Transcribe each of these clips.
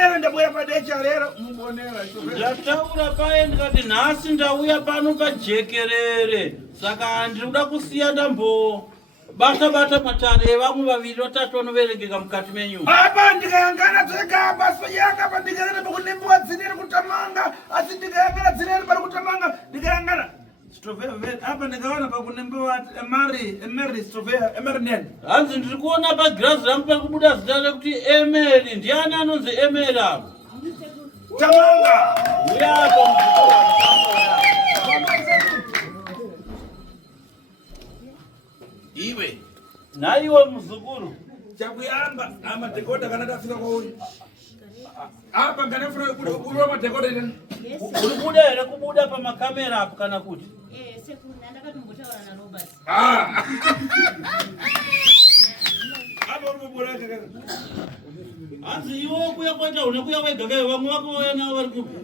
lero ndabwera padecha lero mubonera ndataura paye ndikati nhasi ndauya pano pajekerere saka ndinoda kusiya ndambo bata matare vamwe vaviri vatatu vanoverengeka mukati menyu apa ndikayangana zvega basi yanga apa ndikaenda pakunembiwa dzineri kutamanga asi ndikayangana dzineri pari kutamanga ndikayangana apa ndikaona pakunembiwa Mary Strovea Emernen hanzi ndiri kuona pagirazi rangu pari kubuda zita rekuti Emeri. Ndiani anonzi Emeri apo? tamanga uyapo iwe naiwe muzukuru chakuyamba amadhekodha kana tafika kwauri apa nganafuna kubuda madhekodha ine uri kuda here kubuda pamakamera apo kana kuti apa uri kubuda hanzi iwo kuya kwaita une kuya wega kai vamwe vako vauya navo vari kupi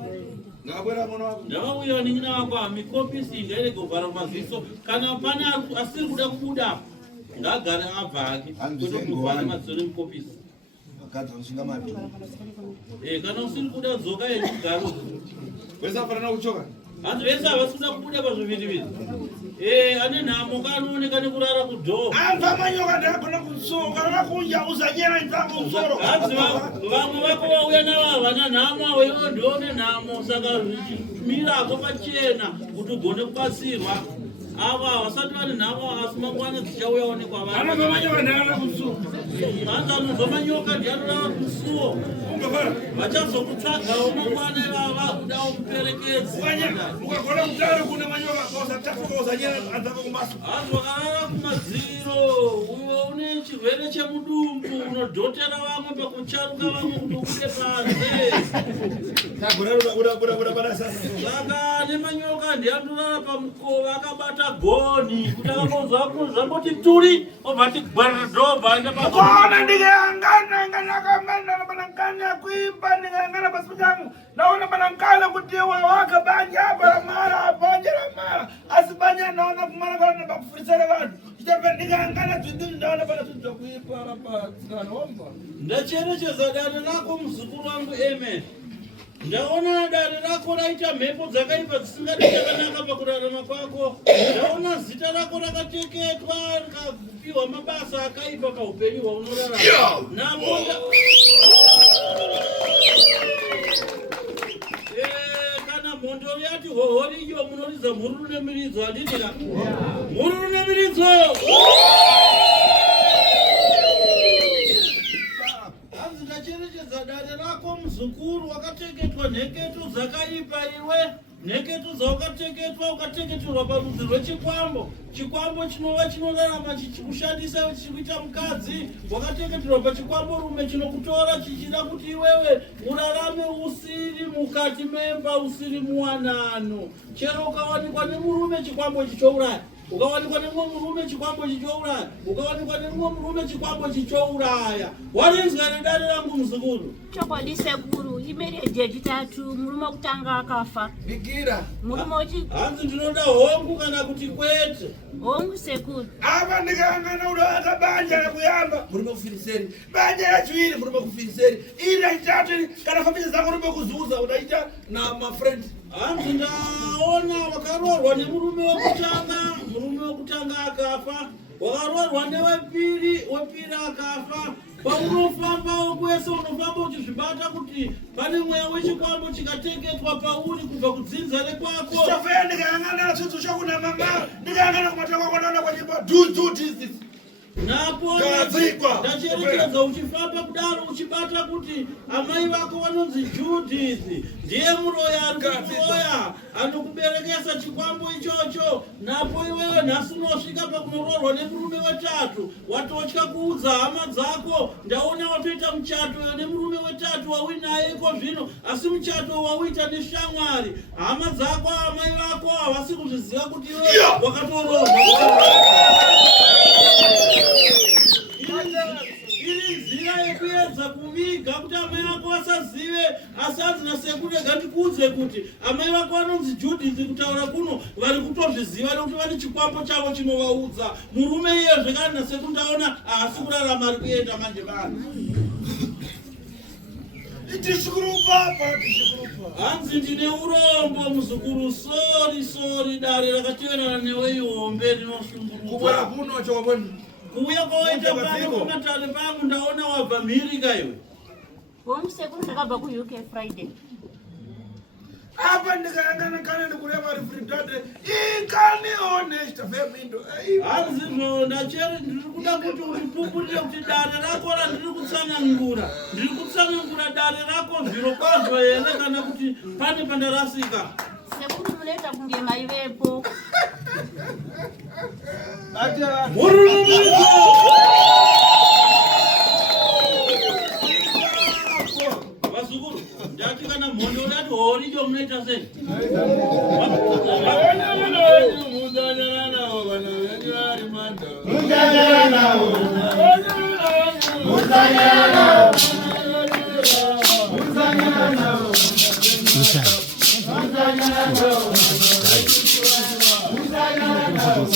ngabwera mwana wako ndavauya vaningina vako amikopisi ingairege kuvhara maziso kana pane asiri kuda kubuda apo ngagare abva hake kwete kuvhara maziso nemukopisi kana usiri kuda dzoka yekugaro wese afanana kuchoka hanzi vese havasi kuda kubuda pazviviri ane nhamo kaanooneka nekurara kudhoo amva manyoka ndakagona kusoka rakakunja uzanyera nzangu musoro hanzi vamwe vako vauya navo havana nhamo avo ivo ndione nhamo saka zvichimirako pachena kuti ugone kubatsirwa avo havasati vane nhamo asi mangwana dzichauyaonekwa anobva manyoka ndakana kusuo hanzi anobva manyoka ndianorara kusuo vachazokutsvagawo mangwana ivava kudawo muperekedzi ukagona kutari kuna manyoka kausatafuka uzanyera anzako kumaso hanzi wakarara kumadziro uyo une chirwere chemudumbu unodhotera vamwe pakucharuka vamwe kuti ubude panze saka nemanyoka ndiandorara pamukova akabata goni kuti akakozwa zvamboti turi obva tigwaradhobva aenda kona ndikayangana nganakamana panangana kuimba ndikayangana pasi pangu naona panangana kuti wawaka banja apa ramara banja ramara asi banja naona kumana kana pakufurisana vanhu chitapa ndikayangana dzindi ndaona pana zvinhu zvakuipa rapa tsikanomba ndacherechedza dare rako muzukuru wangu Emeri. Ndaona dare rako raita mhepo dzakaipa dzisingadi chakanaka pakurarama kwako. Ndaona zita rako rakateketwa rikapiwa mabasa akaipa paupenyu hwaunorarama. Naponda kana mhondoro yati hohoriyo munoridza mhururu nemiridzo handidika mhururu nemiridzo hanzi ndacherechedza dare rako muzukuru wakateketwa nheketo dzakaipa iwe nheketo dzaukateketwa ukateketerwa parudzi rwechikwambo chikwambo chinova chinorarama chichikushandisa chichikuita mukadzi wakateketerwa pachikwambo rume chinokutora chichida kuti iwewe urarame usiri mukati memba usiri muwanano chero ukawanikwa nemurume chikwambo chichouraya ukawanikwa nemumwe murume chikwambo chichouraya ukawanikwa nemumwe murume chikwambo chichouraya warinzwa nedare rangu muzukuru chokwadi sekuru imereje chitatu murume wekutanga akafa bikira hanzi ndinoda hongu kana kuti kwete hongu sekuru apa ndikayangana udawaka banja rakuyamba murume kufiriseri banja rachiwiri murume kufiriseri iri rachitatu kana famili zako murume kuzuza udaita na mafriend hanzi ndaona wakaroorwa nemurume wekutanga akafa wakaroorwa newepiri akafa paunofamba kwese unofamba uchizvibata kuti pane mweya wechikwambo chikateketwa pauri kubva kudzinza rekwako Strovea ndikayangana tsitsu chakuna mama ndikayangana kumataka kwanana kwanyimba duduti napo ndacherechedza uchifamba kudaro uchibata kuti amai vako vanonzi Judith ndiye muroya ari kuroya anokuberekesa chikwambo ichocho napo iwewe nhasi unosvika pakunoroorwa nemurume wetatu watotya kuudza hama dzako ndaona watoita muchato nemurume wetatu wauinaye iko zvino asi muchato wauita neshamwari hama dzako amai vako havasi kuzviziva kuti iwe wakatoroorwa iri nzira yekuedza kuviga kuti amai vako vasazive asi hanzi nasekuru rega ndikuudze kuti amai vako vanonzi Judith kutaura kuno vari kutozviziva nekuti vane chikwambo chavo chinovaudza murume iye zvekare nasekuru ndaona haasi kurarama ari kuenda manje vanhu Tishukuru papa, tishukuru papa. Hanzi ndine urombo muzukuru, sorry dare rakatevera neweihombe rinoshunguruka. Kubuya kuno chokoboni. Kuuya kwawaita pano pamatare pangu ndaona wabva mhirika iwe. Womusekuru ndakabva ku-UK Friday. Apa ndikayangana kana ndikureva refrigate ikani honest febindo. Hanzi zvona chero ndiri kuda kuti uripupurire kuti dare rako randiri kutsanangura. Ndiri kutsanangura dare rako zviro kwazvo here kana kuti pane pandarasika. Sekuru munoita kunge maivepo. Murumiko! Vazukuru, ndati kana mhondo udati hori ndio munoita sei? Muzanyana nawo vana venyu vari manda. Muzanyana nawo. Muzanyana nawo. Muzanyana nawo. Muzanyana nawo.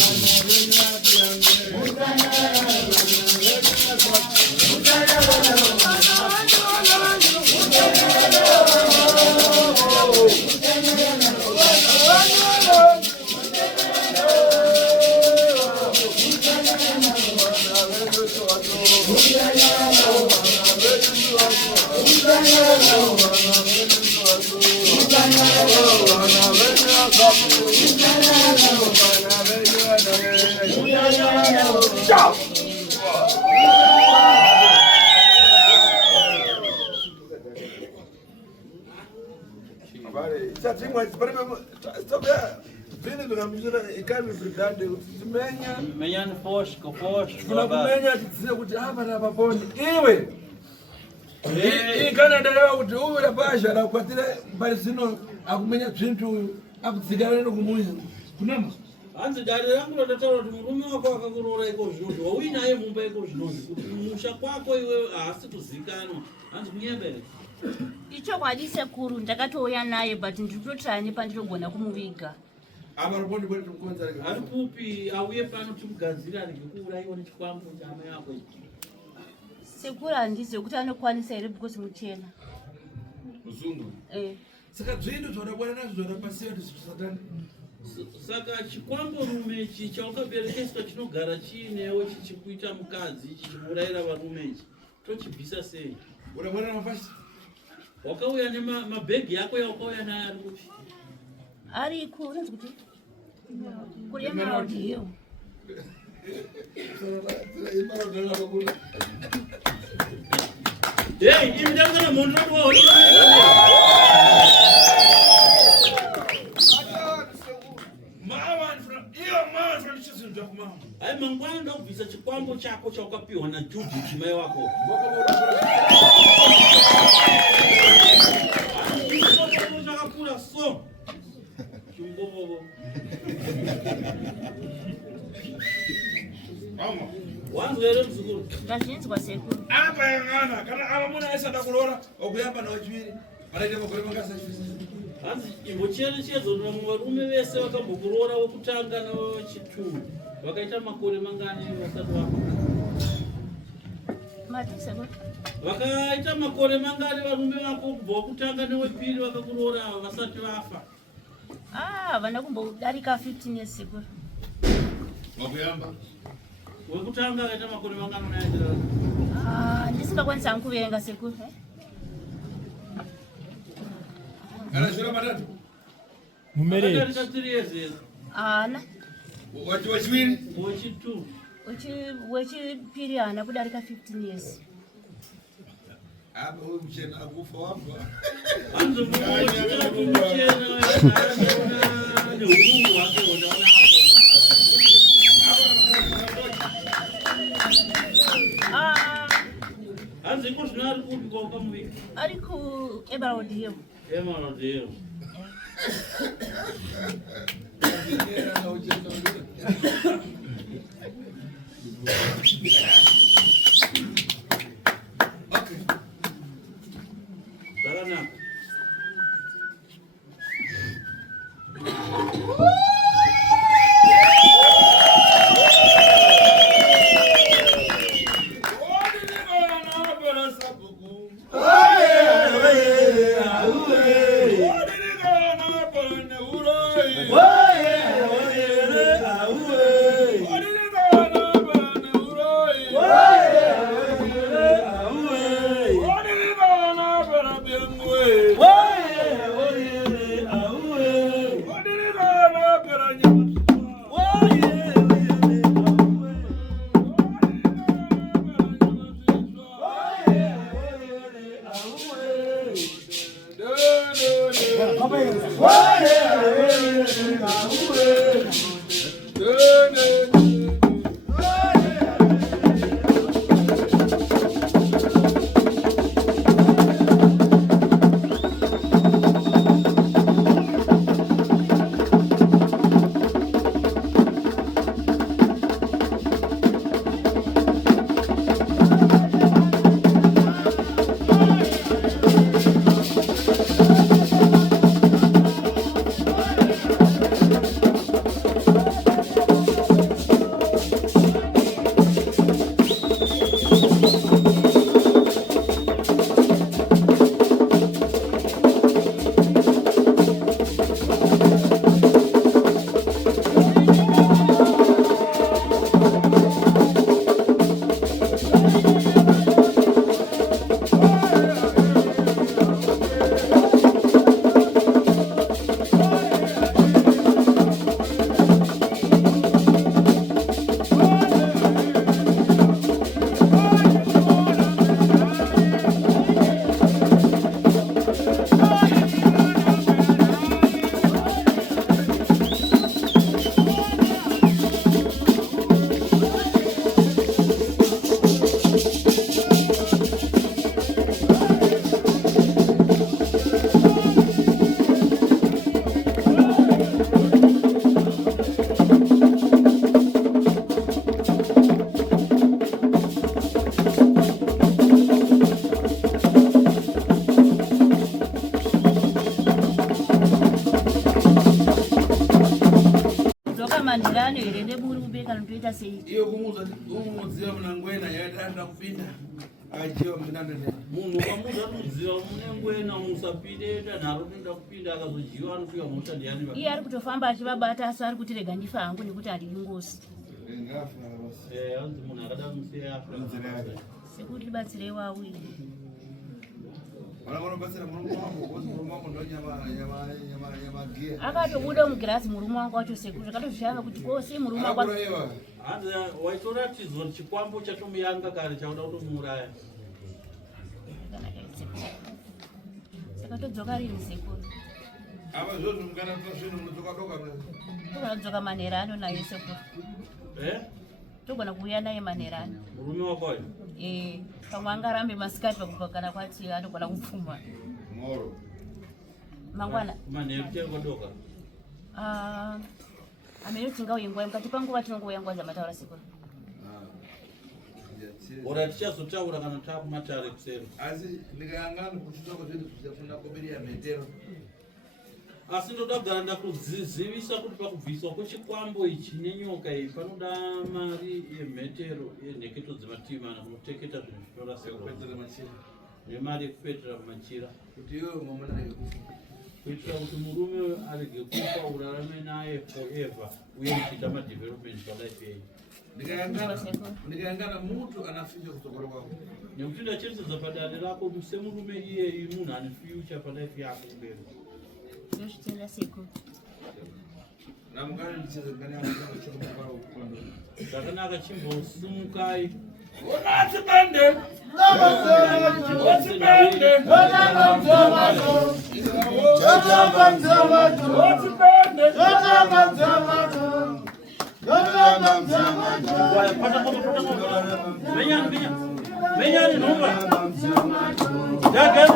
Muzanyana nawo. Ciao. Habari, sasa timu stop there. Vile tunamjua ikani brigade usimenya. Menyani fosh. Tunakumenya tisiye kuti hapa na paponi. Iwe. Ikana ndalewa kuti uwe la pasha la kwatile bali sino akumenya twintu uyu akutsigana neno kumuya. Kunama. Hanzi dare rangu ratataura kuti murume wako akakuroora iko zvinozvi wauinaye mumba iko zvinozvi kuti musha kwako iwe haasi kuzikanwa. Hanzi kunyembere. Ichokwadi sekuru ndakatouya naye but ndiri kutotara nepandinogona kumuviga. Amaruponi kweli tumukonza rege. Ari kupi auye pano timugadzira rege kuuraiwa nechikwambo chama yako ichi. Sekuru handizivi kuti anokwanisa here because muchena. Muzungu. Saka zvintu zvadabwana nazvo zvadapasiya kuti zvisatani. Saka chikwambo rume ichi chaukaberekeswa chinogara chiinewo chichikuita mukadzi chichimurayira varume ichi tochibvisa sei? Udabwana mafasi? Wakauya nemabhegi yako yaukauya naye ari kupi? Ari unonzi kuti kuri Emerald Hill. Hey, imi ndakana mhondo wawo. Hai mangwana ndakubvisa chikwambo chako chaukapiwa naJudith mai wako. Chakakura so. Chimbobo. Mama. Wangu ere mzukuru. Ngazvinzwa sekuru. Apa yangana kana ava munhu aisada kuroora okuyamba nawachiviri varaita makore mangasachivisa. Hanzi imbocherechedzo varume vese vakambokuroora wokutanga newechituru vakaita makore mangani vasati vafa? Mati sekuru. Vakaita makore mangani varume vako kubva wokutanga newepiri vakakuroora vasati vafa? Vana kumbodarika 15 years sekuru. Wakuyamba? Wekutanga akaita makore mangani unaenderana? Ndisingakwanisa kuverenga sekuru. Kana shura matatu? Mumerezi. Akaita 3 years here. Ana. Wachiviri? Wechitu. Wechipiri ana kudarika 15 years. Apa huyu mchena akufa wapa? Hanzo wechitatu mchena neurungu wake unaona hapo. Hanzo iko zvino ari kupi kwa ukamuvika? Ari ku Emerald Hill. Emerald Hill. Saranaka. Mandirano ere neburi kubeka ntoita sei iyo kumudziwa munangwena yatanda kupinda achiwa mnando munhu wamuza mudziwa munengwena musapinde tanharo kuenda kupinda akazojiwa anofika mota ndiani iye ari kutofamba achivabata asi ari kuti rega ndifa hangu nekuti handidi ngosi anzi munhu akada museyafa sekuti tibatsirei wawi akatobuda mugirasi murume wangu wacho sekuti akatozvishava kuti kose murume hanzi waitoratidzwa chikwambo chatomuyanga kare chauda kutomuraya saka todzoka rini sekuru togona manerano naye sekuru togona kuuya naye manerano murume wakoyo pamwe angarambe masikati pakupakana kwati anogona kupfuma mangwana manheru changodoka amene tingauye nguva mukati panguva tinongouya nguva dzamataura sekuru ora tichazotaura kana takumatare kuseri asi ndikayangana kuchitoko zvinhu zvichafuna kubiriya mhetero asi ndoda kugara ndakuzivisa kuti pakubviswa kwechikwambo ichi nenyoka iyi panoda mari yemhetero yenheketo dzematimana kunoteketa zvinhu zvinorasirwa nemari yekupetera kumachira kuti iwewe mamunarege kuitira kuti murume arege kufa urarame naye forever uye muchiita madevelopment palife yeyu ndikayangana mutu anafisha kutsogoro kwako nekuti ndacheresedza padare rako semurume iyeyi munhu ane future palife yako mberi zozvitenda sekuru namugare zvakanaka chimbosimukai unati bande menyani numba dagan